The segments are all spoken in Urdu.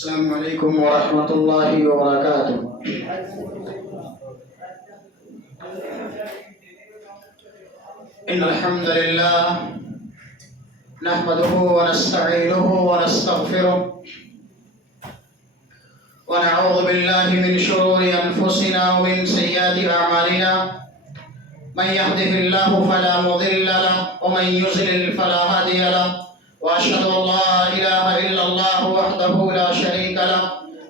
السلام عليكم ورحمة الله وبركاته. إن الحمد لله نحمده ونستعينه ونستغفره ونعوذ بالله من شرور أنفسنا ومن سيئات أعمالنا. من يهده الله فلا مضل له ومن يضلل فلا هادي له. وأشهد أن لا إله إلا الله وحده لا شريك له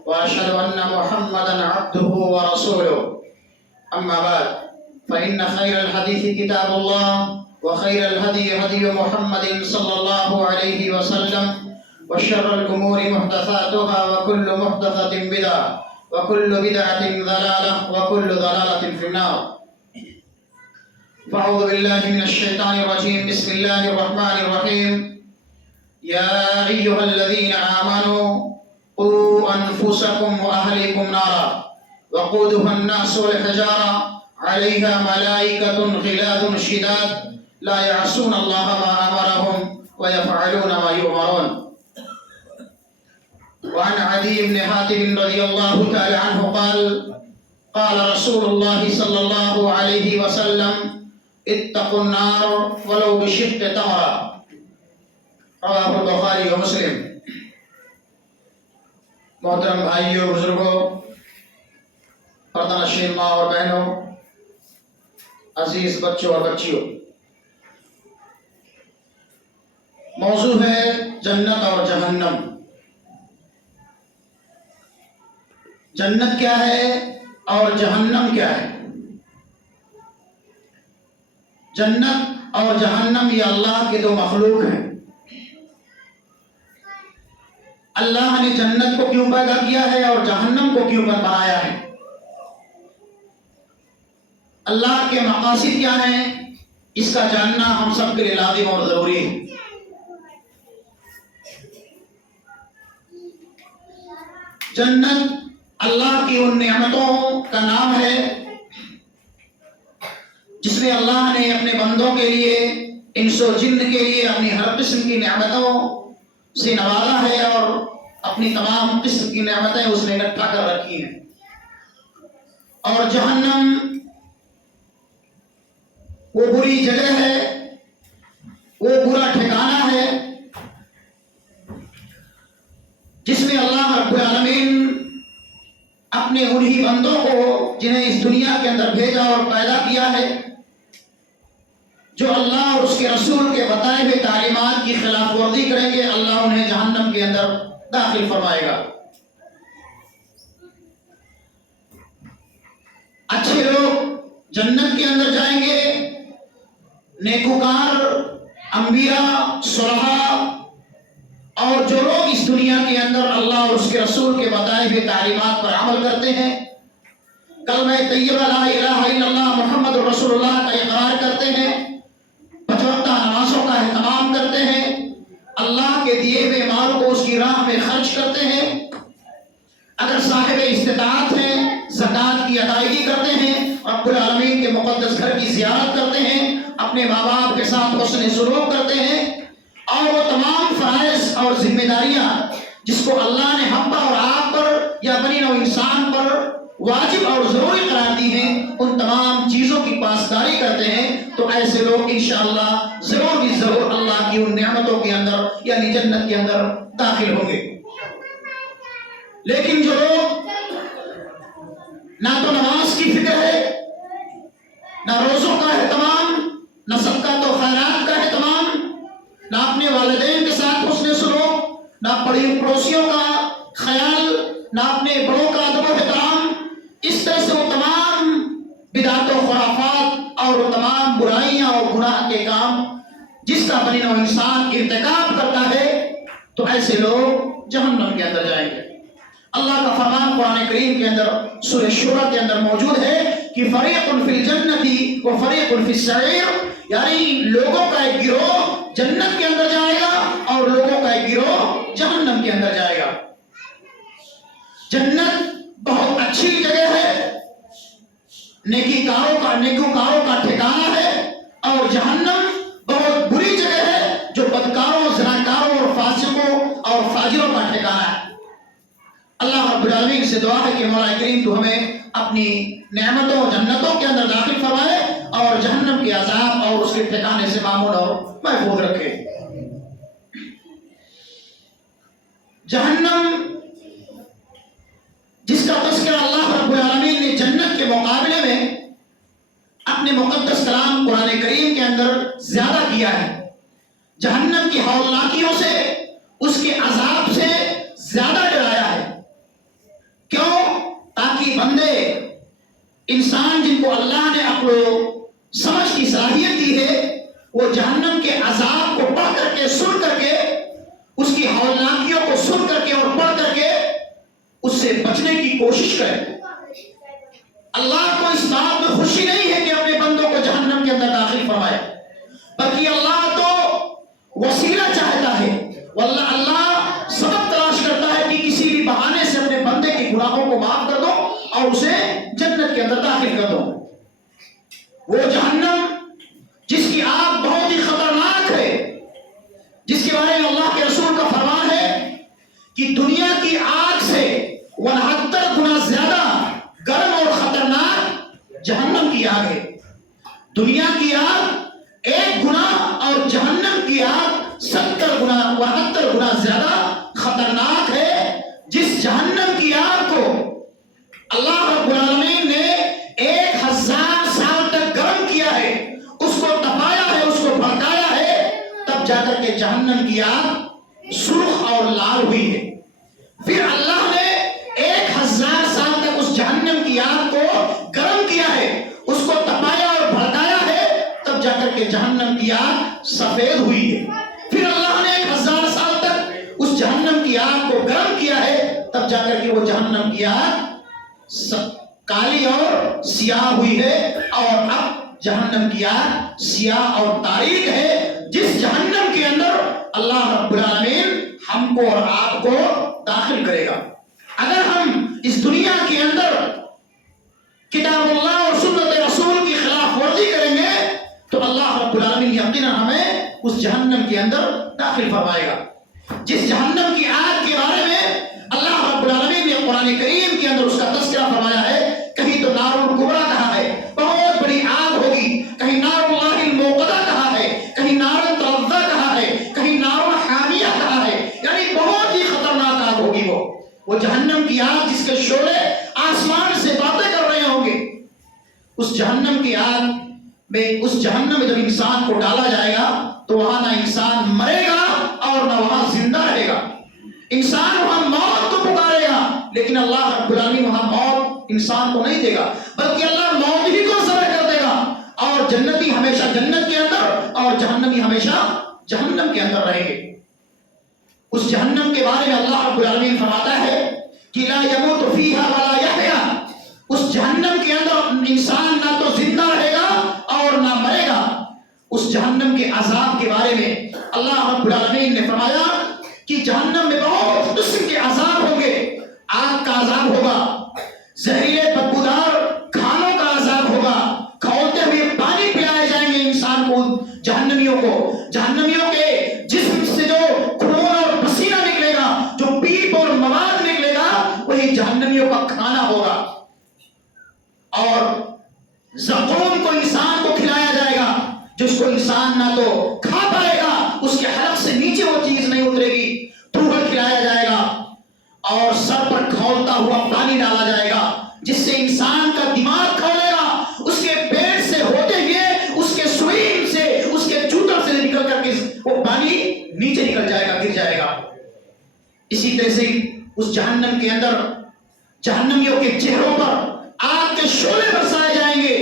وأشهد أن محمدا عبده ورسوله. أما بعد فإن خير الحديث كتاب الله وخير الهدي هدي محمد صلى الله عليه وسلم وشر الأمور محدثاتها وكل محدثة بدعة وكل بدعة ضلالة وكل ضلالة في النار. فأعوذ بالله من الشيطان الرجيم. بسم الله الرحمن الرحيم. يا أيها الذين آمنوا قوا أنفسكم وأهليكم نارا وقودها الناس والحجارة عليها ملائكة غلاظ شداد لا يعصون الله ما أمرهم ويفعلون ما يؤمرون. وعن عدي بن حاتم رضي الله تعالى عنه قال قال رسول الله صلى الله عليه وسلم اتقوا النار ولو بشق تمرة. رواہ البخاری و مسلم. محترم بھائیوں، بزرگوں، پردہ نشین ماں اور بہنوں، عزیز بچوں اور بچیوں، موضوع ہے جنت اور جہنم. جنت کیا ہے اور جہنم کیا ہے؟ جنت اور جہنم یہ اللہ کے دو مخلوق ہیں. اللہ نے جنت کو کیوں پیدا کیا ہے اور جہنم کو کیوں بنایا ہے؟ اللہ کے مقاصد کیا ہیں؟ اس کا جاننا ہم سب کے لیے لازم اور ضروری ہے. جنت اللہ کی ان نعمتوں کا نام ہے جس میں اللہ نے اپنے بندوں کے لیے، انس و جن کے لیے اپنی ہر قسم کی نعمتوں سے نوازا ہے اور اپنی تمام قسم کی نعمتیں اس نے اکٹھا کر رکھی ہیں. اور جہنم وہ بری جگہ ہے، وہ برا ٹھکانہ ہے جس میں اللہ رب العالمین اپنے انہی بندوں کو جنہیں اس دنیا کے اندر بھیجا اور پیدا کیا ہے، جو اللہ اور اس کے رسول کے بتائے ہوئے تعلیمات کی خلاف ورزی کریں گے، اللہ انہیں جہنم کے اندر داخل فرمائے گا. اچھے لوگ جنت کے اندر جائیں گے، نیکوکار، انبیاء، صلحاء اور جو لوگ اس دنیا کے اندر اللہ اور اس کے رسول کے بتائے ہوئے تعلیمات پر عمل کرتے ہیں، کلمہ طیبہ لا الہ الا اللہ محمد رسول اللہ کا اقرار کرتے ہیں، 5 وقتہ نمازوں کا اہتمام کرتے ہیں، اللہ کے دیے ہوئے مال کو اس کی راہ میں خرچ کرتے ہیں، اگر صاحب استطاعت ہیں زکوٰۃ کی ادائیگی کرتے ہیں، رب العالمین کے مقدس گھر کی زیارت کرتے ہیں، اپنے ماں باپ کے ساتھ حسن سلوک کرتے ہیں، اور وہ تمام فرائض اور ذمہ داریاں جس کو اللہ نے ہم پر اور آپ پر یا بنی نوع انسان پر واجب اور ضروری قرار دی ہیں، ان تمام چیزوں کی پاسداری کرتے ہیں، تو ایسے لوگ انشاءاللہ ضرور بھی ضرور اللہ کی ان نعمتوں کے اندر یعنی جنت کے اندر داخل ہوں گے. لیکن جو لوگ نہ تو نماز کی فکر ہے، نہ روزوں کا اہتمام، نہ صدقات و خیرات کا اہتمام، نہ اپنے والدین کے ساتھ حسن سلوک، نہ پڑوسیوں کا خیال، نہ اپنے بڑوں کا ادب و احترام، اس طرح سے وہ تمام بدعت و خرافات اور وہ تمام برائیاں اور گناہ کے کام جس کا بنی نوع انسان ارتکاب کرتا ہے، تو ایسے لوگ جہنم کے اندر جائیں گے. اللہ کا فرمان قرآن کریم کے اندر سورہ شورى کے اندر موجود ہے کہ فریق فی الجنت و فریق فی السعیر، یعنی لوگوں کا ایک گروہ جنت کے اندر جائے گا اور لوگوں کا ایک گروہ جہنم کے اندر جائے گا. جنت بہت اچھی جگہ ہے، نیکوکاروں کا ٹھکانہ ہے، اور جہنم بہت بری جگہ ہے جو بدکاروں، زناکاروں اور فاسقوں اور فاجروں کا ٹھکانہ ہے. اللہ رب العالمین سے دعا ہے کہ مولا کریم تو ہمیں اپنی نعمتوں اور جنتوں کے اندر داخل فرمائے اور جہنم کے عذاب اور اس کے ٹھکانے سے معمون اور محفوظ رکھے۔ جہنم جس کا تذکرہ اللہ رب العالمین نے جنت کے مقابلے میں اپنے مقدس کلام قرآن کریم کے اندر زیادہ کیا ہے، جہنم کی ہولناکیوں سے، اس کے عذاب سے زیادہ ڈرایا ہے۔ کیوں؟ تاکہ بندے، انسان جن کو اللہ نے عقل و سمجھ کی صلاحیت دی ہے، وہ جہنم کے عذاب کو پڑھ کر کے، سن کر کے، اس کی ہولناکیوں کو سن کر کے اور پڑھ کر کے اس سے بچنے کی کوشش کریں۔ اللہ کو اس بات میں خوشی نہیں ہے کہ اپنے بندوں کو جہنم کے اندر داخل فرمائے، بلکہ اللہ تو وسیلہ چاہتا ہے، واللہ اللہ سبب تلاش کرتا ہے کہ کسی بھی بہانے سے اپنے بندے کے گناہوں کو معاف کر دو اور اسے جنت کے اندر داخل کر دو۔ وہ جہنم جس کی آگ بہت ہی خطرناک ہے، جس کے بارے میں اللہ کے رسول کا فرمان ہے کہ دنیا کی آگ سے 69 گنا زیادہ گرم اور خطرناک جہنم کی آگ ہے۔ دنیا کی آگ 1 گنا اور جہنم کی آگ 70 گنا 69 گنا زیادہ خطرناک ہے۔ جس جہنم کی آگ کو اللہ رب العالمین نے 1000 سال تک گرم کیا ہے، اس کو تپایا ہے، اس کو بھڑکایا ہے، تب جا کر کے جہنم کی آگ سرخ اور لال ہوئی ہے۔ پھر اللہ نے 1000 سال تک اس جہنم کی آگ کو گرم کیا ہے، اس کو تپایا اور بھڑکایا ہے، تب جا کر کے جہنم کی آگ سفید ہوئی ہے۔ پھر اللہ نے 1000 سال تک اس جہنم کی آگ کو گرم کیا ہے، تب جا کر کے وہ جہنم کی آگ کالی اور سیاہ ہوئی ہے، اور اب جہنم کی آگ سیاہ اور تاریک ہے، جس جہنم کے اندر اللہ رب العالمین ہم کو اور آپ کو داخل کرے گا۔ اگر ہم اس دنیا کے اندر کتاب اللہ اور سنت رسول کی خلاف ورزی کریں گے تو اللہ رب العالمین یقیناً ہمیں اس جہنم کے اندر داخل فرمائے گا۔ جس جہنم کی آگ کے بارے میں اللہ رب العالمین نے قرآن کریم کے اندر اس کا تذکرہ فرمایا ہے، کہیں تو نار الکبریٰ کہا ہے، بہت بڑی آگ ہوگی، کہیں نار اللہ الموقدہ کہا ہے، کہیں نار تلظیٰ کہا ہے، کہیں نار حامیہ کہا ہے، یعنی بہت ہی خطرناک آگ ہوگی وہ جہنم کی آگ جس کے شعلے آسمان سے باتیں کر رہے ہوں گے۔ اس جہنم کی آگ میں، اس جہنم میں جب انسان کو ڈالا جائے گا تو وہاں نہ انسان مرے گا اور نہ وہاں زندہ رہے گا۔ انسان وہاں موت کو پکارے گا، لیکن اللہ رب العالمین وہاں موت انسان کو نہیں دے گا، بلکہ اللہ موت ہی کو ضائع کر دے گا، اور جنتی ہمیشہ جنت کے اندر اور جہنمی ہمیشہ جہنم کے اندر رہیں گے۔ اس جہنم کے بارے میں اللہ رب العالمین فرماتا ہے کہ لا يموت فیہا ولا یحیا، اس جہنم کے اندر انسان نہ تو زندہ رہے گا اور نہ مرے گا۔ اس جہنم کے عذاب کے بارے میں اللہ رب العالمین نے فرمایا کہ جہنم میں بہت قسم کے عذاب ہوں گے۔ آگ کا عذاب ہوگا، زہریلے بدبودار کھانوں کا عذاب ہوگا، کھولتے ہوئے پانی پلائے جائیں گے انسان کو، جہنمیوں کو، جہنمیوں کے جسم سے جو خون اور پسینہ نکلے گا، جو پیپ اور مواد نکلے گا، وہی جہنمیوں کا کھانا ہوگا۔ اور زقوم کو انسان کو کھلایا جائے گا، جس کو انسان نہ تو کھا پائے گا، اس کے حلق سے نیچے وہ چیز نہیں اترے گی، تھوڑا کھلایا جائے گا، اور سر پر کھولتا ہوا پانی ڈالا جائے گا، جس سے انسان کا دماغ کھولے گا، اس کے پیٹ سے ہوتے ہوئے اس کے سوئیم سے، اس کے چوتر سے نکل کر کے وہ پانی نیچے نکل جائے گا، گر جائے گا۔ اسی طرح سے اس جہنم کے اندر جہنمیوں کے چہروں پر آگ کے شعلے برسائے جائیں گے،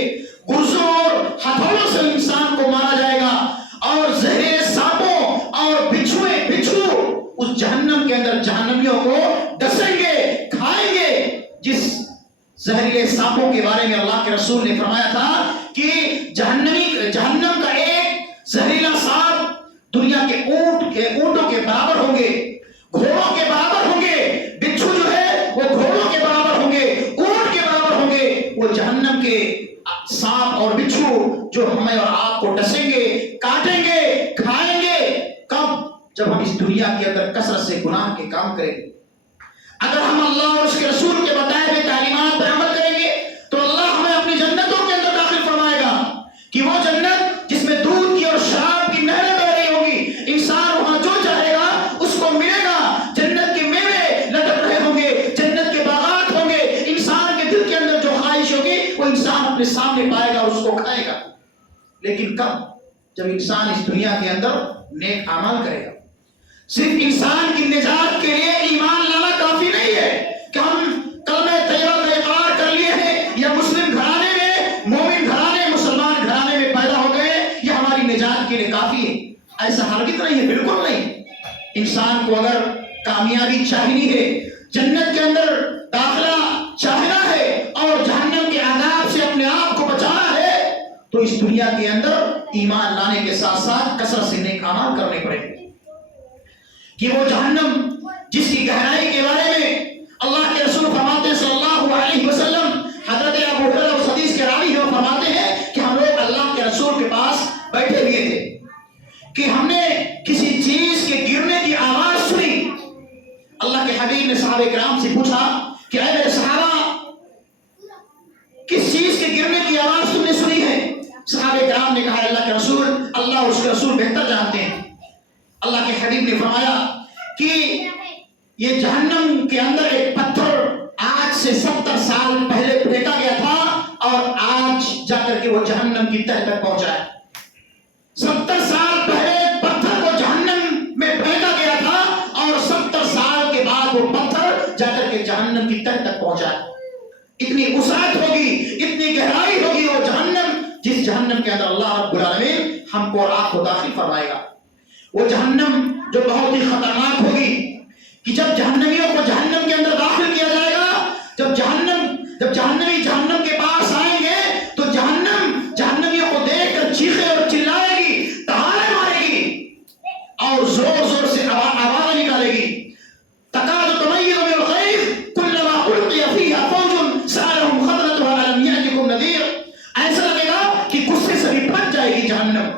گرزوں اور ہتھوڑوں سے انسان کو مارا جائے گا، اور زہریلے سانپوں اور بچھو اس جہنم کے اندر جہنمیوں کو ڈسیں گے، کھائیں گے۔ جس زہریلے سانپوں کے بارے میں اللہ کے رسول نے فرمایا تھا کہ جہنم کا ایک زہریلا سانپ دنیا کے اونٹوں کے برابر ہوں گے، گھوڑوں کے برابر ہوں گے، بچھو جو ہے وہ گھوڑوں کے برابر ہوں گے، اونٹ کے برابر ہوں گے۔ وہ جہنم کے سانپ اور بچھو جو ہمیں اور آپ کو ڈسیں گے، کاٹیں گے، کھائیں گے۔ کب؟ جب ہم اس دنیا کے اندر کثرت سے گناہ کے کام کریں گے۔ اگر ہم اللہ اور اس کے رسول کے بتائے ہوئے تعلیمات پر عمل کریں گے تو اللہ ہمیں اپنی جنتوں کے اندر داخل فرمائے گا، کہ وہ جنت جس میں دودھ کی اور شراب کی نہریں بہ رہی ہوگی، انسان وہاں جو چاہے گا اس کو ملے گا، جنت کے میوے لٹک رہے ہوں گے، جنت کے باغات ہوں گے، انسان کے دل کے اندر جو خواہش ہوگی وہ انسان اپنے سامنے پائے گا اور اس کو کھائے گا۔ لیکن کب؟ جب انسان اس دنیا کے اندر نیک اعمال کرے گا۔ صرف انسان کی نجات کے لیے ایمان لانا کافی نہیں ہے کہ ہم کلمہ طیبہ کا اقرار کر لیے ہیں یا مسلم گھرانے میں، مومن گھرانے، مسلمان گھرانے میں پیدا ہو گئے، یہ ہماری نجات کے لیے کافی ہے۔ ایسا ہرگز نہیں ہے، بالکل نہیں۔ انسان کو اگر کامیابی چاہنی ہے، جنت کے اندر داخلہ چاہنا ہے اور جہنم کے عذاب سے اپنے آپ کو بچانا ہے تو اس دنیا کے اندر ایمان لانے کے ساتھ ساتھ کثرت سے نیک اعمال کرنے پڑیں گے، کہ وہ جہنم جس کی گہرائی کے بارے میں اللہ کے رسول فرماتے ہیں صلی اللہ علیہ وسلم، حضرت ابو ہریرہ اس حدیث کے راوی ہیں، فرماتے ہیں کہ ہم لوگ اللہ کے رسول کے پاس بیٹھے ہوئے تھے کہ ہم نے کسی چیز کے گرنے کی آواز سنی۔ اللہ کے حبیب نے صحابہ کرام سے پوچھا کہ اے میرے صحابہ، کس چیز کے گرنے کی آواز تم نے سنی ہے؟ صحابہ کرام نے کہا اللہ کے رسول، اللہ اور اس کے رسول بہتر جانتے ہیں۔ اللہ کے حبیب نے فرمایا کہ یہ جہنم کے اندر ایک پتھر آج سے 70 سال پہلے پھینکا گیا تھا اور آج جا کر کے وہ جہنم کی تہہ تک پہنچا ہے۔ 70 سال پہلے پتھر کو جہنم میں پھینکا گیا تھا اور 70 سال کے بعد وہ پتھر جا کر کے جہنم کی تہہ تک پہنچا ہے۔ اتنی وسعت ہوگی، اتنی گہرائی ہوگی وہ جہنم، جس جہنم کے اندر اللہ رب العالمین ہم کو اور آپ کو داخل فرمائے گا۔ وہ جہنم جو بہت ہی خطرناک ہوگی، کہ جب جہنمیوں کو جہنم کے اندر داخل کیا جائے گا، جب جہنمی جہنم کے پاس آئیں گے تو جہنم جہنمیوں کو دیکھ کر چیخے اور چلائے گی، دہاڑے مارے گی اور زور زور سے آوازیں نکالے گی۔ تکاد تمیز من الغیظ کلما القی فیہا فوج سألہم خزنتہا الم یأتکم نذیر۔ ایسا لگے گا کہ غصے سے بھی پھٹ جائے گی جہنم،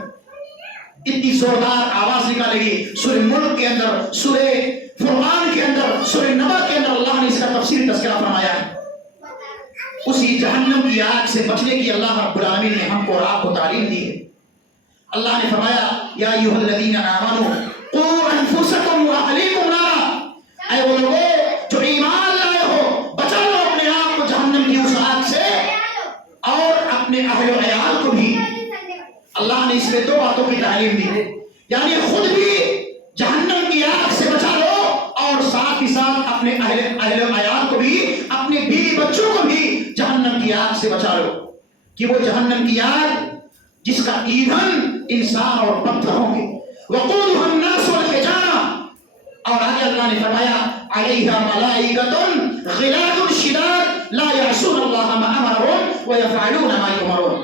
اتنی زوردار آواز نکالے گی۔ سورہ ملک کے اندر، سورہ فرقان کے اندر، سورہ نبا کے اندر اللہ نے اس کا تفصیلی تذکرہ فرمایا ہے۔ اسی جہنم کی آگ سے بچنے کی اللہ رب العالمین نے ہم کو اور آپ کو تعلیم دی ہے۔ اللہ نے فرمایا یا ایھا الذین آمنوا قوا انفسکم واہلیکم نارا، اے وہ لوگوں جو ایمان لائے ہو، بچا لو اپنے آپ کو جہنم کی اس آگ سے اور اپنے اہل و عیال کو بھی۔ اللہ نے اس میں دو باتوں کی تعلیم دی ہے، یعنی خود بھی جہنم کی آگ سے بچا لو اور ساتھ ہی ساتھ اپنے اہل و عیال کو بھی، اپنے بیوی بچوں کو بھی جہنم کی آگ سے بچا لو، کہ وہ جہنم کی آگ جس کا ایندھن انسان اور پتھر ہوں گے، وقودها الناس والحجارہ، اور آگے اللہ نے فرمایا علیہا ملائکۃ غلاظ شداد لا یعصون اللہ ما امرهم ویفعلون ما یؤمرون،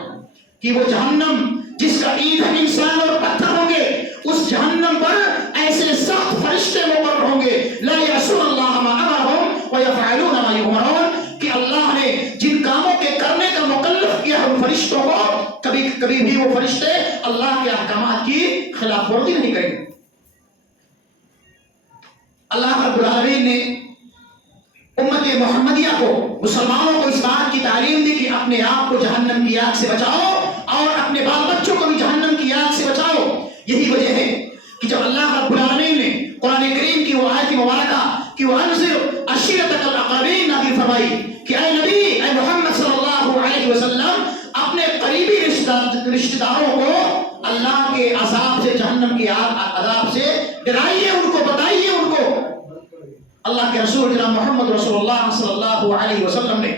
کہ وہ جہنم جس کا ایندھن انسان اور پتھر ہوں گے، اس جہنم پر ایسے سخت فرشتے مقرر ہوں گے، لا یعصون اللہ ما امرهم ویفعلون ما یؤمرون، کہ اللہ نے جن کاموں کے کرنے کا مکلف کیا ہے ان فرشتوں کو، کبھی بھی وہ فرشتے اللہ کے احکامات کی خلاف ورزی نہیں کریں گے۔ اللہ رب العالمین نے امت محمدیہ کو، مسلمانوں کو اس بات کی تعلیم دی کہ اپنے آپ کو جہنم کی آگ سے بچاؤ اور اپنے بال بچوں کو بھی جہنم کی آگ سے بچاؤ۔ یہی وجہ ہے کہ جب اللہ رب العالمین نے قرآن کریم کی وہ آیت مبارکہ کہ وَأَنذِرْ عَشِيرَتَكَ الْأَقْرَبِينَ نازل فرمائی کہ اے نبی، اے محمد صلی اللہ علیہ وسلم، اپنے قریبی رشتہ داروں کو اللہ کے عذاب سے، جہنم کے عذاب سے ڈرائیے، ان کو بتائیے ان کو۔ اللہ کے رسول جناب محمد رسول اللہ صلی اللہ علیہ وسلم نے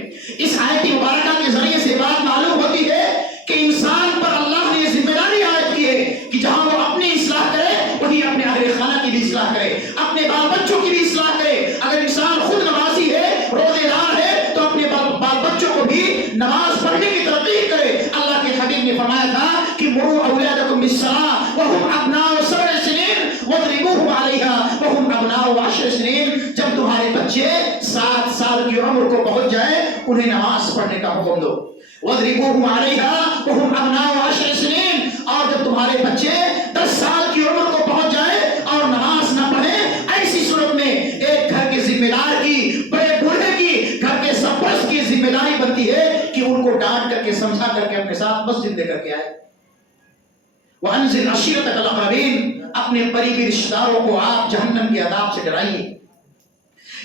اس آیت مبارکہ کے ذریعے سے بات معلوم ہوتی ہے کہ انسان پر اللہ نے یہ ذمہ داری عائد کی ہے کہ جہاں وہ اپنی اصلاح کرے وہی اپنے اہل خانہ کی بھی اصلاح کرے، اپنے بال بچوں کی بھی اصلاح کرے۔ اگر انسان خود نمازی ہے، روزے دار ہے، تو اپنے بال بچوں کو بھی نماز پڑھنے کی ترغیب کرے۔ اللہ کے حبیب نے فرمایا تھا کہ مروا اولادکم بالصلاۃ وهم ابناء 7 سنین واضربوهم علیہا وهم ابناء 10 سنین، جب تمہارے بچے 7 سال کی عمر کو پہنچ جائے انہیں نماز پڑھنے کا حکم دو۔ واضربوهم علیہا وهم ابناء 10 سنین، اور جب تمہارے بچے 10 سال کی عمر کو پہنچ جائے اور نماز نہ پڑھیں، ایسی صورت میں ایک گھر کے ذمہ دار کی کر کے آئے. وَأَنزِلْ عَشِيرَتَكَ الْأَقْرَبِينَ، اپنے قریبی رشتہ داروں کو آپ جہنم کے عذاب سے ڈرائیے.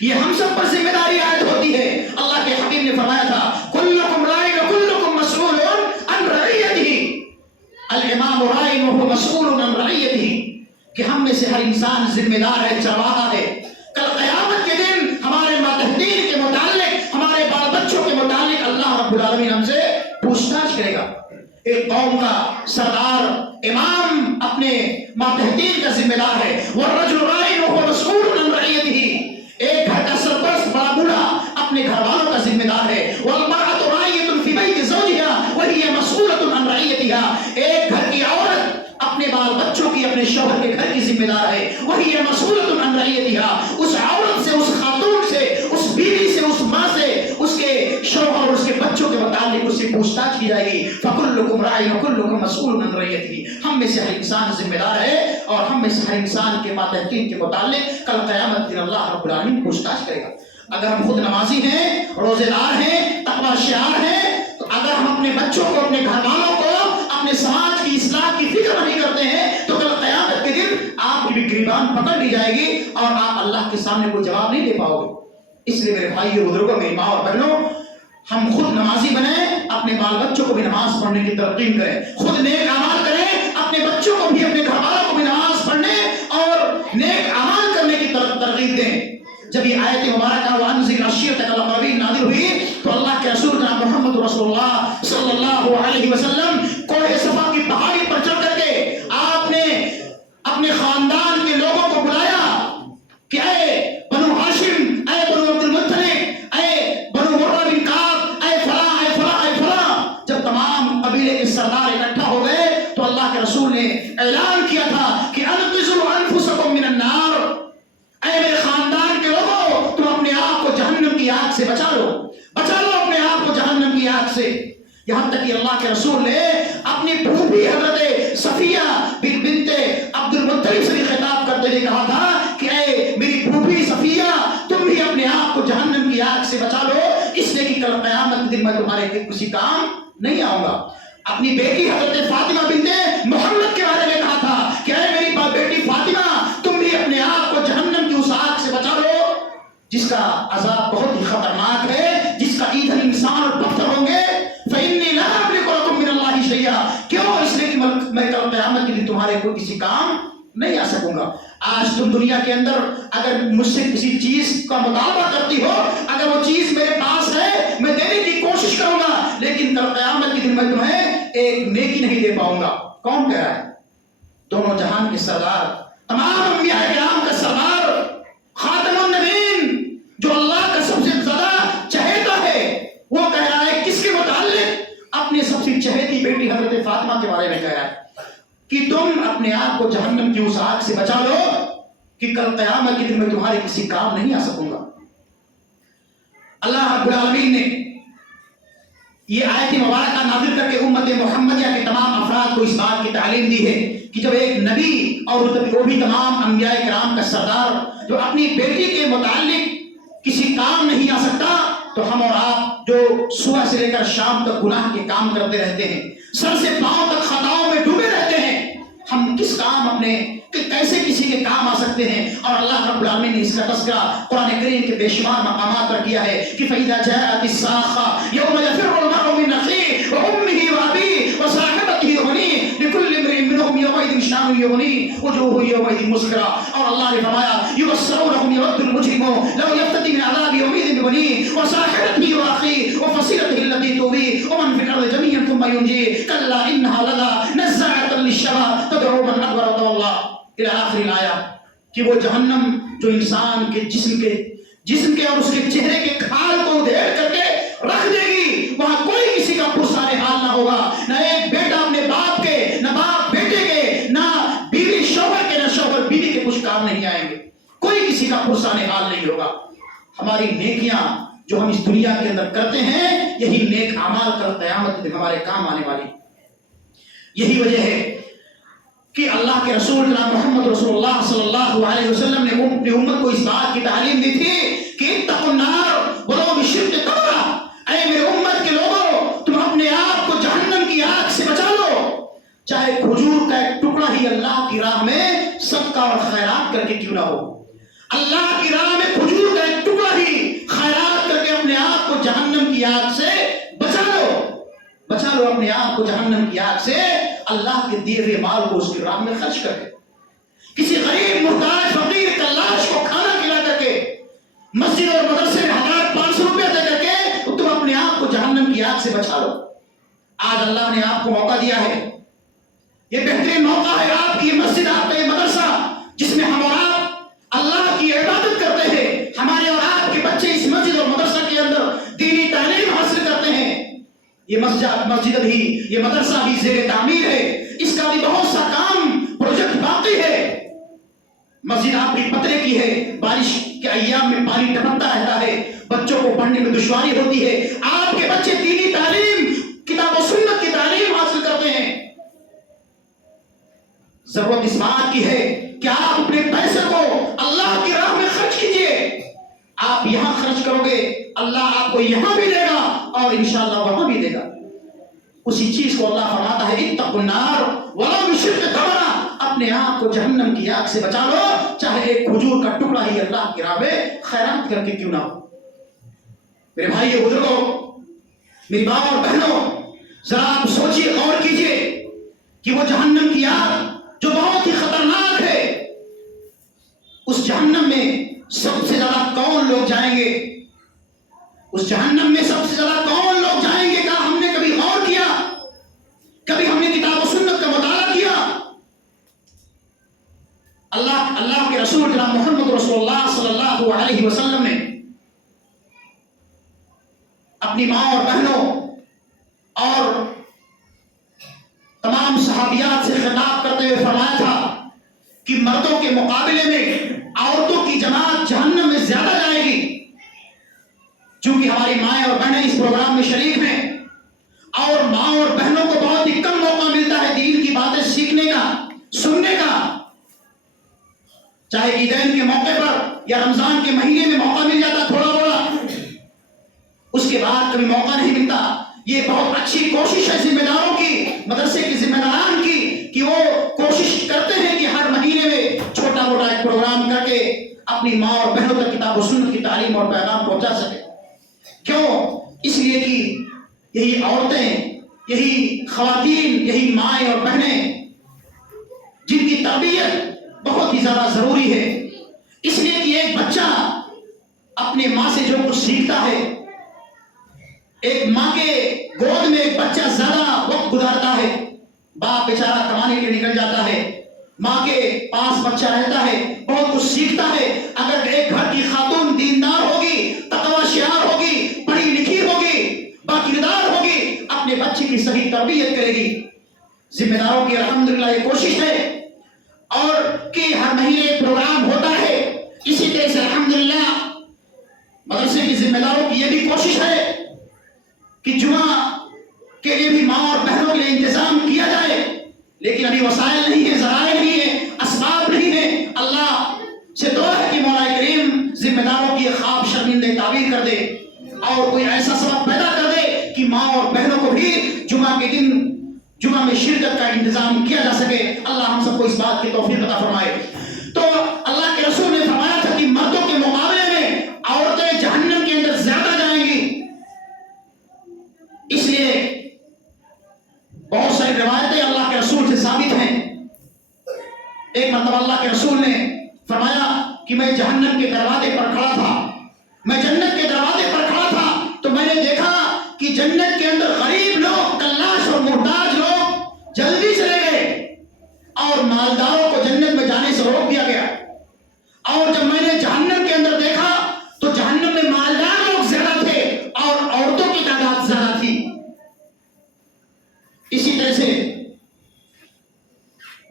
یہ ہم سب پر ذمہ داری عائد ہوتی ہے. اللہ کے حبیب نے فرمایا تھا کلکم راعٍ وکلکم مسئول عن رعیتہ، الامام راعٍ وهو مسئول عن رعیتہ، کہ ہم میں سے ہر انسان ذمہ دار ہے، چرواہا ہے. کل قیامت کے دن ہمارے ماتحتین کے متعلق، ہمارے بال بچوں کے متعلق اللہ رب العالمین ہم سے پوچھ تاچھ کرے گا. ایک قوم کا سردار امام اپنے ماتحتین کا ذمہ دار ہے. والرجل راعٍ وهو مسئول عن رعیتہ، ایک گھر کا سرپرست بڑا بوڑھا اپنے گھر والوں کا ذمہ دار ہے. والمرأة راعية في بيت زوجها وهي مسؤولة عن رعيتها، ایک گھر کی عورت اپنے بال بچوں کی، اپنے شوہر کے گھر کی ذمہ دار ہے. وهي مسؤولة عن رعيتها، اس عورت سے، اس خاتون سے، اس بیوی سے، اس ماں سے، اس کے شوہر اور اس کے بچوں کے متعلق اس سے پوچھ تاچھ کی جائے گی. فكلكم راع وكلكم مسؤول عن رعيته، ہم میں سے ہر انسان ذمہ دار ہے اور ہم میں سے ہر انسان کے ماتحتین کے متعلق کل قیامت دن اللہ رب العالمین پوچھ تاچھ کرے گا. اگر ہم خود نمازی ہیں، روزے دار ہیں، تقوی شعار ہیں، تو اگر ہم اپنے بچوں کو، اپنے گھر والوں کو، اپنے سماج کی اصلاح کی فکر نہیں کرتے ہیں، تو کل قیامت کے دن آپ کی بھی گریبان پکڑ لی جائے گی اور آپ اللہ کے سامنے کوئی جواب نہیں دے پاؤ گے. اس لیے میرے بھائیو، بزرگوں، میری ماں اور بہنوں، ہم خود نمازی بنیں، اپنے بال بچوں کو بھی نماز پڑھنے کی تلقین کریں، خود نیک اعمال کریں، اپنے بچوں کو بھی، اپنے گھر والوں کو بھی نماز پڑھنے اور نیک اعمال کرنے کی ترغیب دیں. جب یہ آیت مبارکہ وَأَنزِلْ عَشِيرَتَكَ الْأَقْرَبِينَ نازل ہوئی تو اللہ کے رسول جناب محمد رسول اللہ صلی اللہ علیہ وسلم کوہ صفا کی پہاڑی پر چڑھ کر کے آپ نے اپنے خاندان کے لوگوں کو بلایا کہ اے بنو ہاشم، اے بنو عبد المطلب، اے بنو مرہ بن کعب، اے فلاں اے فلاں اے فلاں. جب تمام قبیلے کے سردار اکٹھا ہو گئے تو اللہ کے رسول نے اعلان کیا تھا کہ انقذوا انفسکم من النار، اے میرے خاندان کے لوگوں، تم اپنے آپ کو جہنم کی آگ سے بچا لو، بچا لو اپنے آپ کو جہنم کی آگ سے. یہاں تک کہ اللہ کے رسول نے اپنی پھوپھی حضرت صفیہ بنت عبد المطلب سے بھی خطاب کرتے ہوئے کہا تھا کہ اے میری پھوپھی صفیہ، تم بھی اپنے آپ کو جہنم کی آگ سے بچا لو، اس لیے کہ کل قیامت کے دن میں تمہارے کسی کام نہیں آؤں گا. اپنی بیٹی حضرت فاطمہ بنت محمد کے بارے میں کہا تھا کہ اے میری بیٹی فاطمہ، تم بھی اپنے آپ کو جہنم کی اس آگ سے بچا لو جس کا عذاب بہت ہی خطرناک ہے، جس کا ایندھن انسان اور پتھر ہوں گے. فإني لا أملك لكم من الله شيئا، کیوں؟ اس لیے کہ میں کل قیامت کے دن تمہارے کوئی کسی کام نہیں آ سکوں گا. آج تم دنیا کے اندر اگر مجھ سے کسی چیز کا مطالبہ کرتی ہو، اگر وہ چیز میرے پاس ہے میں دینے کی کوشش کروں گا، لیکن کل قیامت کے دن میں تمہیں ایک نیکی نہیں دے پاؤں گا. کون کہہ رہا ہے؟ دونوں جہان کے سردار، تمام انبیاء کرام کا سردار، خاتم النبیین، جو اللہ کا سب سے زیادہ چہیتا ہے، وہ کہہ رہا ہے کس کے متعلق؟ اپنی سب سے چہیتی بیٹی حضرت فاطمہ کے بارے میں کہہ رہا ہے کہ تم اپنے آپ کو جہنم کی اس آگ سے بچا لو کہ کل قیامت کے دن میں تمہارے کسی کام نہیں آ سکوں گا. اللہ رب العالمین نے یہ آیت مبارکہ نازل کر کے امت محمدیہ کے تمام افراد کو اس بات کی تعلیم دی ہے کہ جب ایک نبی اور وہ بھی تمام انبیاء کرام کا سردار جو اپنی بیٹی کے متعلق کسی کام نہیں آ سکتا، تو ہم اور آپ جو صبح سے لے کر شام تک گناہ کے کام کرتے رہتے ہیں، سر سے پاؤں تک خطاؤں میں ڈوبے رہتے ہیں، ہم کس کام اپنے کیسے کسی کے کام آ سکتے ہیں؟ اور اللہ رب العالمین نے اس کا تذکرہ قرآن کریم کے بے شمار مقامات پر کیا ہے کہ فَإِذَا جَاءَتِ الصَّاخَّةُ يَوْمَ يَفِرُّ الْمَرْءُ مِنْ أَخِيهِ وَأُمِّهِ وَأَبِيهِ وَصَاحِبَتِهِ وَبَنِيهِ لِكُلِّ امْرِئٍ مِّنْهُمْ يَوْمَئِذٍ شَأْنٌ يُغْنِيهِ وَوُجُوهٌ يَوْمَئِذٍ مُسْفِرَةٌ. اور اللہ نے فرمایا يُبَصِّرُونَهُمْ يَوَدُّ الْمُجْرِمُ لَوْ يَفْتَدِي مِنْ عَذَابِ يَوْمِئِذٍ بِبَنِيهِ وَصَاحِبَتِهِ وَأَخِيهِ وَفَصِيلَتِهِ الَّتِي تُؤْوِيهِ وَمَنْ فِي الْأَرْضِ جَمِيعًا ثُمَّ يُنْجِيهِ كَلَّا إِنَّهَا لَظَىٰ نَزَّاعَةً لِلشَّوَىٰ تَدْعُو مَنْ أَدْبَرَ وَتَوَلَّىٰ إلى آخر الآیہ. کہ وہ جہنم جو انسان کے جسم کے اور اس کے چہرے کے کھال کو ادھیڑ کر کے رکھ دے گی، وہاں کوئی کسی کا پرسان حال نہ ہوگا، نہ ایک بیٹا اپنے باپ کے، نہ باپ بیٹے کے، نہ بیوی شوہر کے، نہ شوہر بیوی کے کچھ کام نہیں آئیں گے، کوئی کسی کا پرسان حال نہیں ہوگا. ہماری نیکیاں جو ہم اس دنیا کے اندر کرتے ہیں، یہی نیک اعمال کل قیامت میں ہمارے کام آنے والی. یہی وجہ ہے کہ اللہ کے رسول جناب محمد رسول اللہ صلی اللہ علیہ وسلم نے اپنی امت کو اس بات کی تعلیم دی تھی کہ اتقوا النار ولو بشق تمرہ، اے میرے امت کے لوگوں، تم اپنے آپ کو جہنم کی آگ سے بچا لو چاہے کھجور کا ایک ٹکڑا ہی اللہ کی راہ میں صدقہ اور خیرات کر کے کیوں نہ ہو، اللہ کی راہ میں کھجور کا ایک ٹکڑا ہی خیرات کر کے اپنے آپ کو جہنم کی آگ سے بچا لو اپنے آپ کو جہنم کی آگ سے، اللہ کے دیے ہوئے مال کو اس کی راہ میں خرچ کر کے، کسی غریب محتاج فقیر کلاش کو کھانا کھلا کر کے، مسجد اور مدرسے میں 1500 روپے دے کر کے تم اپنے آپ کو جہنم کی آگ سے بچا لو۔ آج اللہ نے آپ کو موقع دیا ہے، یہ بہترین موقع ہے، آپ کی مسجد، آپ کا یہ مدرسہ جس میں ہم اور آپ اللہ کی عبادت کرتے ہیں، ہمارے اور آپ کے بچے اس مسجد اور مدرسہ کے اندر دینی تعلیم حاصل کرتے ہیں، یہ مسجد بھی، یہ مدرسہ بھی زیر تعمیر ہے، اس کا بھی بہت سا کام پروجیکٹ باقی ہے۔ مسجد آپ کی پترے کی ہے، بارش کے ایام میں پانی ٹپکتا رہتا ہے، بچوں کو پڑھنے میں دشواری ہوتی ہے، آپ کے بچے دینی تعلیم، کتاب و سنت کی تعلیم حاصل کرتے ہیں۔ ضرورت اس بات کی ہے کہ آپ اپنے پیسے کو اللہ کی راہ میں خرچ کیجئے، آپ یہاں خرچ کرو گے اللہ آپ کو یہاں بھی دے گا اور انشاءاللہ وہاں بھی دے گا۔ اسی چیز کو اللہ فرماتا ہے اتقوا النار ولو بشق تمرہ، اپنے آپ کو جہنم کی آگ سے بچا لو، چاہے ایک کھجور کا ٹکڑا ہی اللہ کی راہ میں خیرات کر کے کیوں نہ ہو۔ میرے بھائیو بزرگوں، میری ماں اور بہنوں، ذرا آپ سوچیے، غور کیجئے کہ وہ جہنم کی آگ جو بہت ہی خطرناک ہے، اس جہنم میں سب سے زیادہ کون لوگ جائیں گے؟ اس جہنم میں سب سے زیادہ کون لوگ جائیں گے؟ کیا ہم نے کبھی غور کیا؟ کبھی ہم نے کتاب و سنت کا مطالعہ کیا؟ اللہ کے رسول جناب محمد رسول اللہ صلی اللہ علیہ وسلم نے اپنی ماں اور بہنوں اور تمام صحابیات سے خطاب کرتے ہوئے فرمایا تھا کہ مردوں کے مقابلے میں عورتوں کی جماعت جہنم میں زیادہ جائے گی۔ چونکہ ہماری مائیں اور بہنیں اس پروگرام میں شریک ہیں اور ماں اور بہنوں کو بہت ہی کم موقع ملتا ہے دین کی باتیں سیکھنے کا، سننے کا، چاہے عیدین کے موقع پر یا رمضان کے مہینے میں موقع مل جاتا تھوڑا بڑا، اس کے بعد کبھی موقع نہیں ملتا۔ یہ بہت اچھی کوشش ہے ذمہ داروں کی، مدرسے کے ذمہ داران کی، کہ وہ کوشش کرتے ہیں کہ ہر مہینے میں چھوٹا موٹا ایک پروگرام کر کے اپنی ماں اور بہنوں تک کتاب و سنت کی تعلیم اور پیغام پہنچا سکے۔ کیوں؟ اس لیے کہ یہی عورتیں، یہی خواتین، یہی مائیں اور بہنیں جن کی تربیت بہت ہی زیادہ ضروری ہے، اس لیے کہ ایک بچہ اپنے ماں سے جو کچھ سیکھتا ہے، ایک ماں کے گود میں ایک بچہ زیادہ وقت گزارتا ہے، باپ بیچارہ کمانے کے لیے نکل جاتا ہے، ماں کے پاس بچہ رہتا ہے، بہت کچھ سیکھتا ہے۔ اگر ایک گھر کی خاتون دیندار ہوگی، تقوی شعار ہوگی، پڑھی لکھی ہوگی، باکردار ہوگی، اپنے بچے کی صحیح تربیت کرے گی۔ ذمہ داروں کی الحمدللہ یہ کوشش ہے اور کہ ہر مہینے ایک پروگرام ہوتا ہے، اسی طرح سے الحمدللہ مدرسے کی ذمہ داروں کی یہ بھی کوشش ہے کہ جمعہ کے لیے بھی ماں اور بہنوں کے لیے انتظام کیا جائے، لیکن ابھی وسائل نہیں ہے، ذرائع نہیں ہے، اسباب نہیں ہے۔ اللہ سے دعا ہے کہ مولا کریم ذمہ داروں کی خواب شرمندہ تعبیر کر دے اور کوئی ایسا سبب پیدا کر دے کہ ماں اور بہنوں کو بھی جمعہ کے دن جمعہ میں شرکت کا انتظام کیا جا سکے۔ اللہ ہم سب کو اس بات کی توفیق عطا فرمائے۔ تو اللہ کے رسول نے فرمایا تھا کہ مردوں کے مقابلے میں عورتیں جہنم کے اندر زیادہ جائیں گی۔ اس لیے بہت ساری روایتیں اللہ کے رسول سے ثابت ہیں۔ ایک مرتبہ اللہ کے رسول نے فرمایا کہ میں جہنم کے دروازے پر کھڑا تھا، میں جنت کے دروازے پر کھڑا تھا تو میں نے دیکھا کہ جنت کے اندر غریب لوگ، کلاش اور محتاج لوگ جلدی چلے گئے اور مالداروں کو جنت میں جانے سے روک دیا گیا، اور جب میں نے جہنم کے اندر دیکھا تو جہنم میں مالدار لوگ زیادہ تھے اور عورتوں کی تعداد زیادہ تھی۔ اسی طرح سے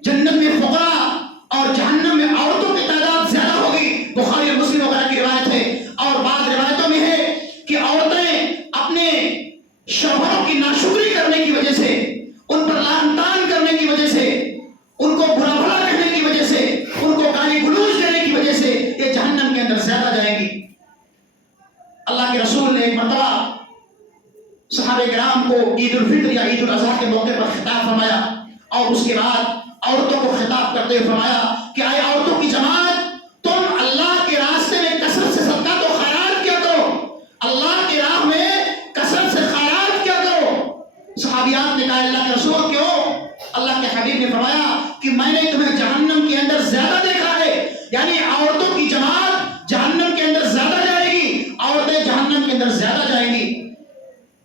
جنت میں فقراء اور جہنم میں عورتوں کی تعداد زیادہ ہوگی، بخاری اور مسلم وغیرہ کی روایت ہے۔ اور بعض روایتوں میں ہے کہ عورتیں اپنے شوہروں کی ناشکری کرنے کی وجہ سے، ان پر لعن طعن کرنے کی وجہ سے، ان کو برا بھلا کہنے کی وجہ سے، ان کو گالی گلوچ دینے کی وجہ سے یہ جہنم کے اندر زیادہ جائیں گی۔ اللہ کے رسول نے ایک مرتبہ صحابہ کرام کو عید الفطر یا عید الاضحیٰ کے موقع پر خطاب فرمایا اور اس کے بعد عورتوں کو خطاب کرتے ہوئے فرمایا کہ اے عورتوں کی جماعت، تم اللہ کے راستے میں کثرت سے صدقات و خیرات کیا کرو، اللہ کی راہ میں کثرت سے خیرات کیا کرو۔ صحابیات نے کہا اللہ کے رسول کیوں؟ اللہ کے حبیب نے فرمایا کہ میں نے تمہیں جہنم کے اندر زیادہ دیکھا ہے، یعنی عورتوں کی جماعت جہنم کے اندر زیادہ جائے گی، عورتیں جہنم کے اندر زیادہ جائیں گی۔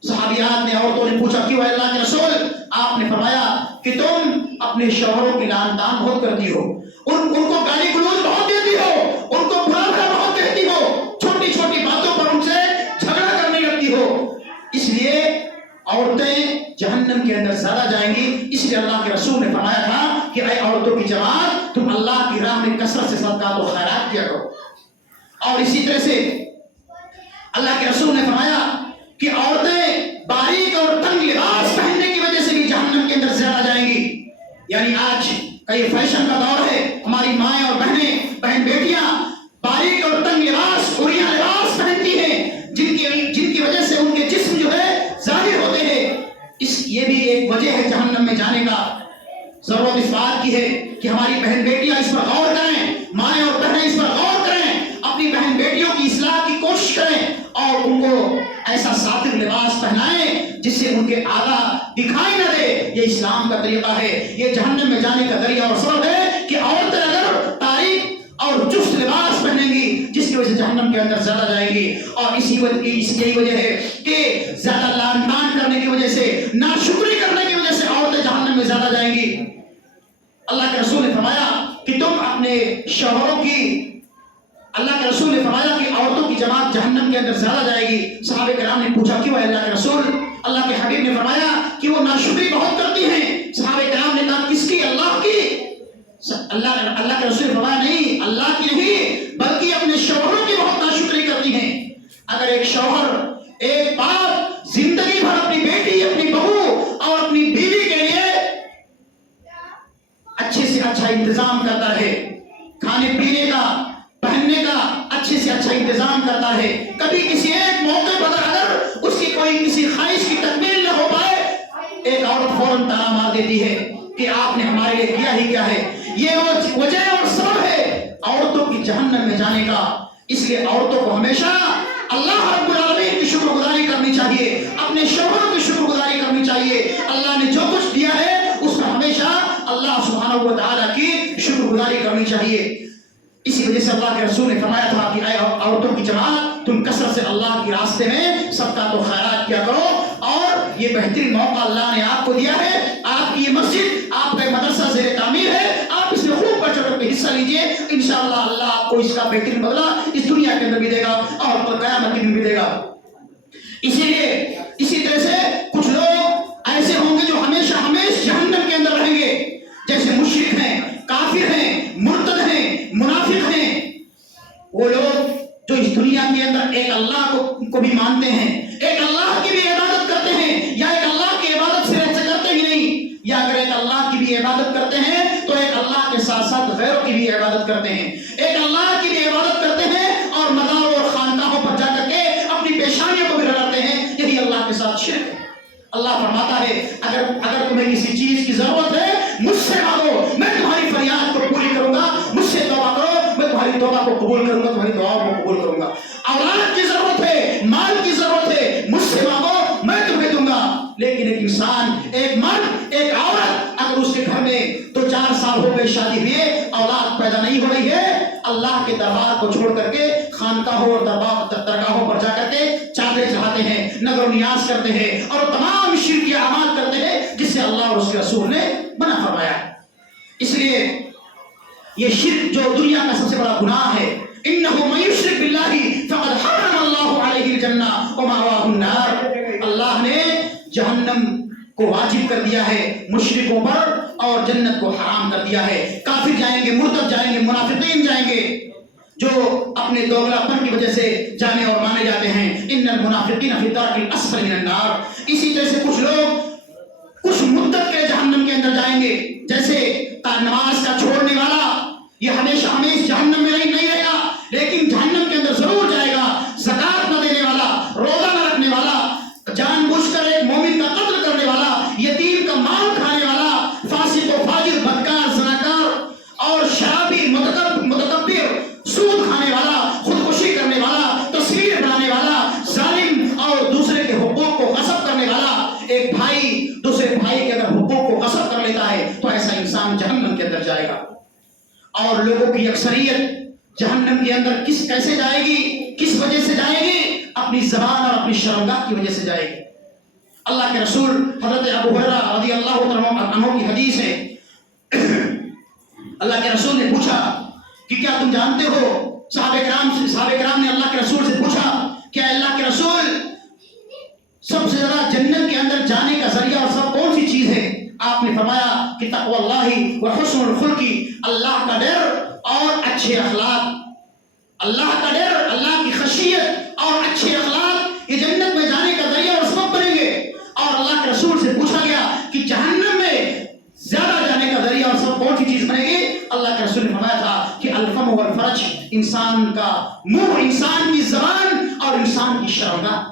صحابیات نے، عورتوں نے پوچھا کیوں ہے اللہ کے رسول؟ آپ نے فرمایا کہ تم اپنے شوہروں کی لعن طعن بہت کرتی ہو، ان کو گالی گلوچ بہت دیتی ہو، ان کو برا بھلا بہت کہتی ہو، چھوٹی چھوٹی باتوں پر ان سے جھگڑا کرنے لگتی ہو، اس لیے عورتیں جہنم کے اندر زیادہ جائیں گی۔ اس لیے اللہ کے رسول نے فرمایا تھا کہ اے عورتوں کی جماعت، تم اللہ کی راہ میں کثرت سے صدقات و خیرات کیا کرو۔ اور اسی طرح سے اللہ کے رسول نے فرمایا کہ عورتیں باریک اور تنگ لباس پہننے کی وجہ سے بھی جہنم کے اندر زیادہ جائیں گی۔ یعنی آج کا یہ فیشن کا دور ہے، ہماری مائیں اور بہن بیٹیاں باریک اور تنگ لباس، عریاں لباس پہنتی ہیں، جن کی وجہ سے ان کے جسم جو ہے ظاہر ہوتے ہیں۔ یہ بھی ایک وجہ ہے جہنم میں جانے کا۔ ضرورت اس بات کی ہے کہ ہماری بہن بیٹیاں اس پر غور کریں، مائیں اور بہنیں اس پر غور کریں، اپنی بہن بیٹیوں کی اصلاح کی کوشش کریں اور ان کو ایسا ساتر لباس پہنائیں جس سے ان کے اعلیٰ دکھائی نہ دے۔ یہ اسلام کا طریقہ ہے، یہ جہنم میں جانے کا ذریعہ اور سبب ہے کہ عورتیں اگر تاریک اور چست لباس پہنیں گی جس کی وجہ سے جہنم کے اندر زیادہ جائیں گی۔ اور اس یہی وجہ ہے کہ زیادہ لعن طعن کرنے کی وجہ سے، ناشکری کرنے کی وجہ سے عورتیں جہنم میں زیادہ جائیں گی۔ اللہ کے رسول نے فرمایا کہ تم اپنے شوہروں کی، اللہ کے رسول نے فرمایا کہ عورتوں کی جماعت جہنم کے اندر زیادہ جائے گی۔ صحابہ کرام نے پوچھا کیوں ہے اللہ کے رسول؟ اللہ کے حبیب نے فرمایا کہ وہ ناشکری بہت کرتی ہیں۔ صحابہ کرام نے کہا کس کی؟ اللہ کی۔ اللہ کے رسول نے فرمایا نہیں، اللہ کی نہیں بلکہ اپنے شوہروں کی بہت ناشکری کرتی ہیں۔ اگر ایک شوہر، ایک باپ زندگی بھر اپنی بیٹی، اپنی بہو اور اپنی بیوی کے لیے اچھے سے اچھا انتظام کرتا ہے، کھانے پینے کا، پہننے کا اچھے سے اچھا انتظام کرتا ہے، کبھی کسی ایک موقع پر اگر اس کی کوئی کسی خواہش کی تکمیل نہ ہو پائے، ایک عورت فوراً طعنہ مار دیتی ہے کہ آپ نے ہمارے لیے کیا ہی کیا ہے۔ یہ وجہ اور سبب ہے عورتوں کی جہنم میں جانے کا۔ اس لیے عورتوں کو ہمیشہ اللہ رب العالمین کی شکر گزاری کرنی چاہیے، اپنے شوہروں کی شکر گزاری کرنی چاہیے۔ اللہ نے جو کچھ دیا ہے اس پر ہمیشہ اللہ سبحانہ و تعالیٰ کی شکر گزاری کرنی چاہیے۔ اسی وجہ سے اللہ کے رسول نے فرمایا تھا کہ اے عورتوں کی جماعت، تم کثرت سے اللہ کے راستے میں صدقات و خیرات کیا کرو۔ اور یہ بہترین موقع اللہ نے آپ کو دیا ہے، آپ کی یہ مسجد، آپ کا مدرسہ زیر تعمیر ہے، آپ اس میں خوب بڑھ چڑھ کے حصہ لیجئے، انشاءاللہ اللہ آپ کو اس کا بہترین بدلہ اس دنیا کے اندر بھی دے گا اور قیامت کے دن بھی دے گا۔ اسی طرح سے کچھ لوگ ایسے ہوں گے جو ہمیشہ جہنم کے اندر رہیں گے، جیسے مشرک ہیں، کافر ہیں، مرتد ہیں، منافق ہیں۔ وہ لوگ جو اس دنیا کے اندر ایک اللہ کو بھی مانتے ہیں، ایک اللہ کی بھی عبادت کرتے ہیں، یا ایک اللہ کی عبادت صرف سے کرتے ہی نہیں، یا اگر ایک اللہ کی بھی عبادت کرتے ہیں تو ایک اللہ کے ساتھ ساتھ غیروں کی بھی عبادت کرتے ہیں، ایک اللہ کی بھی عبادت کرتے ہیں اور مزاروں اور خانقاہوں پر جا کر کے اپنی پیشانیوں کو بھی رلاتے ہیں، یہی اللہ کے ساتھ شرک ہے۔ اللہ فرماتا ہے اگر تمہیں کسی چیز کی ضرورت ہے مجھ سے مانگو، میں تمہاری فریاد کو پوری کروں گا، مجھ سے توبہ کرو، میں تمہاری توبہ کو قبول کروں گا، تمہاری دعاؤں کو قبول کروں گا۔ اولاد کی ضرورت ہے، مال کی ضرورت ہے، مجھ سے مانگو، میں تمہیں دوں گا۔ لیکن ایک انسان، ایک مرد، ایک عورت، اگر اس کے گھر میں 2-4 سال ہو گئے شادی ہوئے، اولاد پیدا نہیں ہو رہی ہے، اللہ کے دربار کو چھوڑ کر کے خانقاہوں اور درگاہوں پر جا کر کے چادریں چڑھاتے ہیں، نظر و نیاز کرتے ہیں اور تمام شرکی اعمال کرتے ہیں جس سے اللہ اور اس کے رسول نے منع فرمایا۔ اس لیے یہ شرک جو دنیا کا سب سے بڑا گناہ ہے، انہ من یشرک باللہ فقد حرم اللہ علیہ الجنہ ومأواہ النار۔ اللہ نے جہنم کو واجب کر دیا ہے مشرکوں پر اور جنت کو حرام کر دیا ہے۔ کافر جائیں گے، مرتد جائیں گے، منافقین جائیں گے جو اپنے دوغلا پن کی وجہ سے جانے اور مانے جاتے ہیں۔ ان المنافقین فی الدرک الاسفل من النار۔ اسی طرح سے کچھ لوگ کچھ مدت کے جہنم کے اندر جائیں گے، جیسے نماز کا چھوڑنے والا، یہ ہمیشہ جہنم میں نہیں رہے گا لیکن جہنم کے اندر ضرور جائے گا۔ زکات نہ دینے والا، روزہ نہ رکھنے والا، جان بوجھ کر ایک مومن کا قتل کرنے والا، یتیم کا مال کھانے والا، فاسق اور لوگوں کی اکثریت جہنم کے اندر کیسے جائے گی، کس وجہ سے جائے گی؟ اپنی زبان اور اپنی شرمگاہ کی وجہ سے جائے گی۔ اللہ کے رسول حضرت ابو ہریرہ رضی اللہ عنہ کی حدیث ہے، اللہ کے رسول نے پوچھا کہ کیا تم جانتے ہو، صحابہ کرام نے اللہ کے رسول سے پوچھا کہ اللہ کے رسول سب سے زیادہ جنت کے اندر جانے کا ذریعہ اور سب کون سی چیز ہے؟ آپ نے فرمایا کہ تقوی اللہ و حسن الخلق، اللہ کا ڈر اور اچھے اخلاق۔ اللہ کا ڈر، اللہ کی خشیت اور اچھے اخلاق، یہ جنت میں جانے کا ذریعہ اور سبب بنیں گے۔ اور اللہ کے رسول سے پوچھا گیا کہ جہنم میں زیادہ جانے کا ذریعہ اور سبب کون سی چیز بنے گی؟ اللہ کے رسول نے فرمایا تھا کہ الفم والفرج، انسان کا منہ، انسان کی زبان اور انسان کی شرمگاہ۔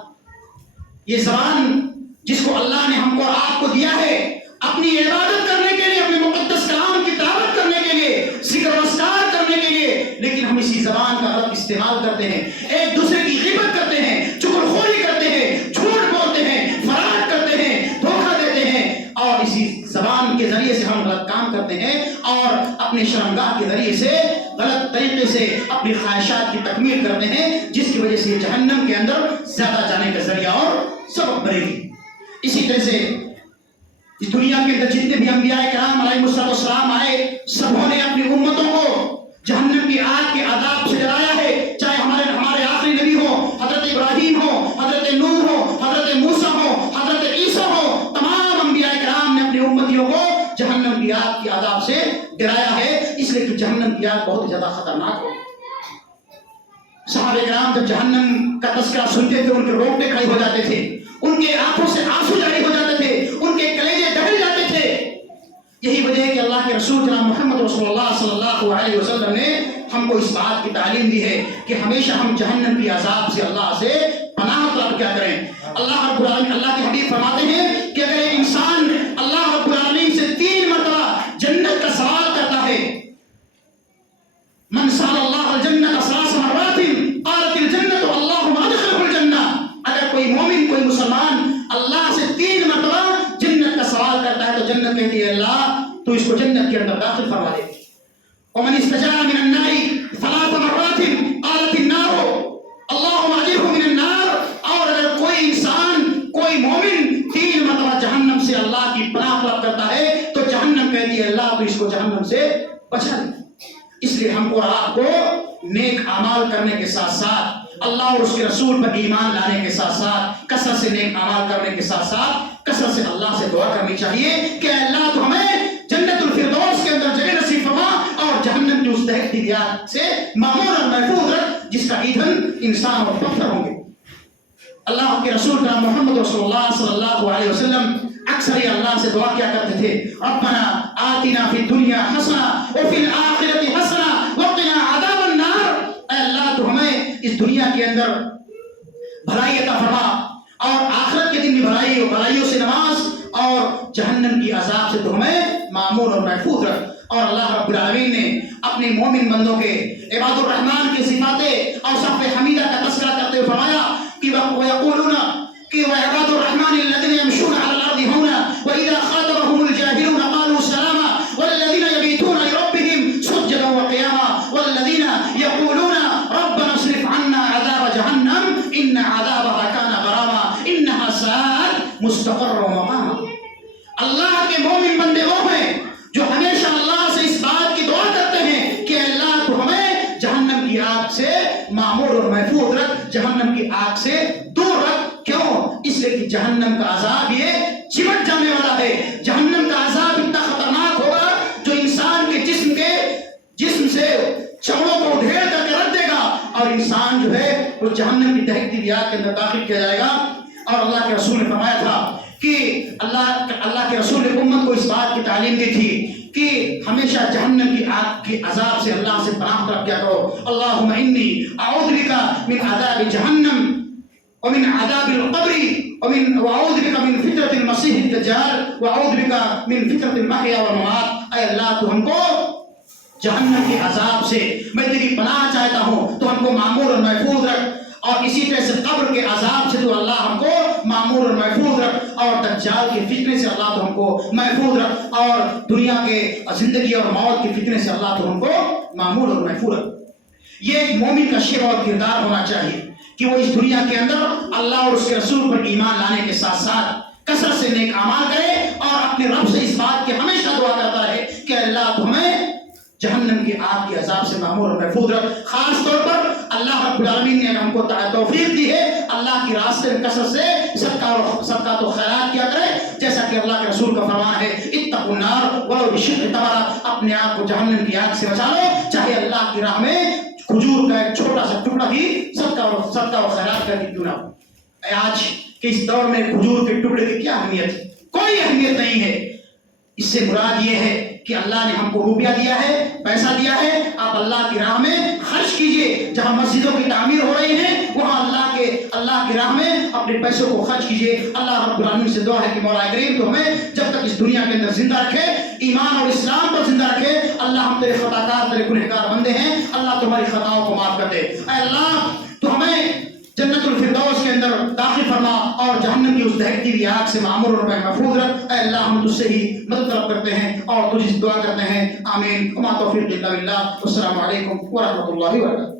یہ زبان جس کو اللہ نے ہم کو اور آپ کو دیا ہے اپنی عبادت کرنے کے لیے، اپنے مقدس کلام کی تلاوت کرنے کے لیے، ذکر و اذکار کرنے کے لیے، لیکن ہم اسی زبان کا غلط استعمال کرتے ہیں، ایک دوسرے کی غیبت کرتے ہیں، چغلخوری کرتے ہیں، جھوٹ بولتے ہیں، فراڈ کرتے ہیں، دھوکہ دیتے ہیں، اور اسی زبان کے ذریعے سے ہم غلط کام کرتے ہیں اور اپنے شرمگاہ کے ذریعے سے غلط طریقے سے اپنی خواہشات کی تکمیل کرتے ہیں، جس کی وجہ سے یہ جہنم کے اندر زیادہ جانے کا ذریعہ اور سبب بنے گی۔ اسی طرح سے اس دنیا کے اندر جتنے بھی انبیاء کرام علیہ السلام آئے، سبوں نے اپنی امتوں کو جہنم کی آگ کے عذاب سے ڈرایا ہے، چاہے ہمارے آخری نبی ہو، حضرت ابراہیم ہو، حضرت نوح ہو، حضرت موسیٰ ہو، حضرت عیسیٰ ہو، تمام انبیاء کرام نے اپنی امتیوں کو جہنم کی آگ کے عذاب سے ڈرایا ہے، اس لیے کہ جہنم کی آگ بہت زیادہ خطرناک ہے۔ صحابہ کرام جب جہنم کا تذکرہ سنتے تھے ان کے روٹے کھڑے ہو جاتے تھے، ان کے آنکھوں سے آنسو جاری ہو جاتے تھے، ان کے کلیجے دہل جاتے تھے۔ یہی وجہ ہے کہ اللہ کے رسول جناب محمد رسول اللہ صلی اللہ علیہ وسلم نے ہم کو اس بات کی تعلیم دی ہے کہ ہمیشہ ہم جہنم کی عذاب سے اللہ سے پناہ طلب کیا کریں۔ اللہ رب العالمین، اللہ کے حبیب فرماتے ہیں کہ اگر ایک انسان اللہ رب العالمین سے 3 مرتبہ جنت کا سوال کرتا ہے، من سأل اللہ الجنت 3 مرات قالت الجنت اللہم ادخلہ الجنہ، اگر کوئی مومن، کوئی مسلمان اللہ سے 3 مرتبہ جنت کا سوال کرتا ہے تو جنت کہتی ہے اللہ تو اس کو جنت کے اندر داخل فرما دے۔ ومن استجار من النار 3 مرات قالت النار اللہم اجرہ من النار، اور اگر کوئی انسان، کوئی مومن 3 مرتبہ جہنم سے اللہ کی پناہ طلب کرتا ہے تو جہنم کہتی ہے اللہ تو اس کو جہنم سے بچا دے۔ اس لیے ہم کو اور آپ کو نیک اعمال کرنے کے ساتھ ساتھ اللہ اور اس کے رسول پر ایمان لانے کے ساتھ ساتھ کثرت سے نیک اعمال کرنے کے ساتھ ساتھ کثرت سے اللہ سے دعا کرنی چاہیے کہ اللہ تو ہمیں جنت الفردوس کے اندر جگہ نصیب فرما اور جہنم کی اس دہکتی دیات سے معمور اور محفوظ رکھ جس کا ایندھن انسان اور پتھر ہوں گے۔ اللہ کے رسول جناب محمد رسول اللہ صلی اللہ علیہ وسلم اکثر ہی اللہ سے دعا کیا کرتے تھے، ربنا آتنا فی الدنیا حسنہ وفی الآخرۃ حسنہ وقنا عذاب النار، اے اللہ تو ہمیں اس دنیا کے اندر بھلائی عطا فرما اور آخرت کے دن بھی بھلائیوں سے نواز اور جہنم کی عذاب سے تو ہمیں معمور اور محفوظ رکھ۔ اور اللہ رب العالمین نے اپنے مومن بندوں کے عباد الرحمن کی صفات اور صف حمیدہ کا تذکرہ کرتے ہوئے فرمایا کہ وَيَقُولُونَ کہ وَعِبَادُ الرَّحْمَنِ الَّذِينَ يَمْشُونَ عَلَى الْأَرْضِ هَوْنًا وَإِذَا خَاطَبَهُمُ الْجَاهِلُونَ قَالُوا سَلَامًا وَالَّذِينَ يَبِيتُونَ لِرَبِّهِمْ سُجَّدًا وَقِيَامًا وَالَّذِينَ يَقُولُونَ رَبَّنَا اصْرِفْ عَنَّا عَذَابَ جَهَنَّمَ إِنَّ عَذَابَهَا كَانَ غَرَامًا إِنَّهَا سَاءَتْ مُسْتَقَرًّا وَمُقَامًا۔ اللہ کے مومن بندے وہ ہیں جو ہمیشہ اللہ سے اس بات کی دعا کرتے ہیں کہ اللہ تو ہمیں جہنم کی آگ سے معمور اور محفوظ رکھ، جہنم کی آگ سے دور رکھ۔ کیوں؟ اس لیے کہ جہنم کا عذاب یہ چمٹ جانے والا ہے، جہنم کا عذاب اتنا خطرناک ہوگا جو انسان کے جسم سے چمڑوں کو ادھیڑ کر کے رکھ دے گا اور انسان جو ہے وہ جہنم کی دہکتی ہوئی آگ کے اندر داخل کیا جائے گا۔ اور اللہ کے رسول نے فرمایا تھا کہ اللہ کے رسول نے امت کو اس بات کی تعلیم دی تھی کہ ہمیشہ جہنم کی آگ کے عذاب سے اللہ سے پناہ طلب کیا کرو، اللہم انی اعوذ بک من عذاب جہنم ومن عذاب القبر واعوذ بک من فتنة المسیح الدجال واعوذ بک من فتنة المحیا والممات۔ اے اللہ تو ہم کو جہنم کے عذاب سے میں تیری پناہ چاہتا ہوں تو ہم کو معمور اور محفوظ رکھ، اور اسی طرح سے قبر کے عذاب سے تو اللہ ہم کو معمور اور محفوظ رکھ، اور دجال کے فتنے سے اللہ تو ہم کو محفوظ رکھ، اور دنیا کے زندگی اور موت کے فتنے سے اللہ تو ہم کو معمول اور محفوظ رکھ۔ یہ ایک مومن کا شیوہ اور کردار ہونا چاہیے کہ وہ اس دنیا کے اندر اللہ اور اس کے رسول پر ایمان لانے کے ساتھ ساتھ کثرت سے نیک اعمال کرے، اور اپنے رب سے اس بات کی ہمیشہ دعا کرتا رہے کہ اللہ تو ہمیں جہنم کی آگ کے عذاب سے معمور اور محفوظ رکھ۔ خاص طور پر اللہ رب العالمین نے ہم کو توفیق دی ہے، اللہ کی راستے میں کثرت سے صدقات و خیرات کیا کرے، جیسا کہ اللہ کے رسول کا فرمان ہے اتقوا النار ولو بشق تمرہ، اپنے آپ کو جہنم کی آگ سے بچا لو، چاہے اللہ کی راہ میں کھجور کا ایک چھوٹا سا ٹکڑا بھی صدقہ و خیرات کا کیوں نہ ہو۔ آج کے اس دور میں کھجور کے ٹکڑے کی کیا اہمیت ہے؟ کوئی اہمیت نہیں ہے۔ اس سے مراد یہ ہے کہ اللہ نے ہم کو روپیہ دیا ہے، پیسہ دیا ہے، آپ اللہ کی راہ میں خرچ کیجئے۔ جہاں مسجدوں کی تعمیر ہو رہی ہے وہاں اللہ کی راہ میں اپنے پیسوں کو خرچ کیجئے۔ اللہ رب العالمین سے دعا ہے کہ مولا کریم تو ہمیں جب تک اس دنیا کے اندر زندہ رکھے، ایمان اور اسلام پر زندہ رکھے۔ اللہ ہم تیرے خطاکار، تیرے گنہگار بندے ہیں، اللہ تمہاری خطاؤں کو معاف کر دے۔ اے اللہ تو ہمیں جنت الفردوس کے اندر داخل فرما، اور جہنم کی اس دہکتی ہوئی آگ سے معمور اور محفوظ رکھ۔ اے اللہ ہم تجھ سے ہی مدد طلب کرتے ہیں اور تجھ سے دعا کرتے ہیں، آمین۔ وما توفیق الا باللہ، والسلام علیکم ورحمۃ اللہ وبرکاتہ۔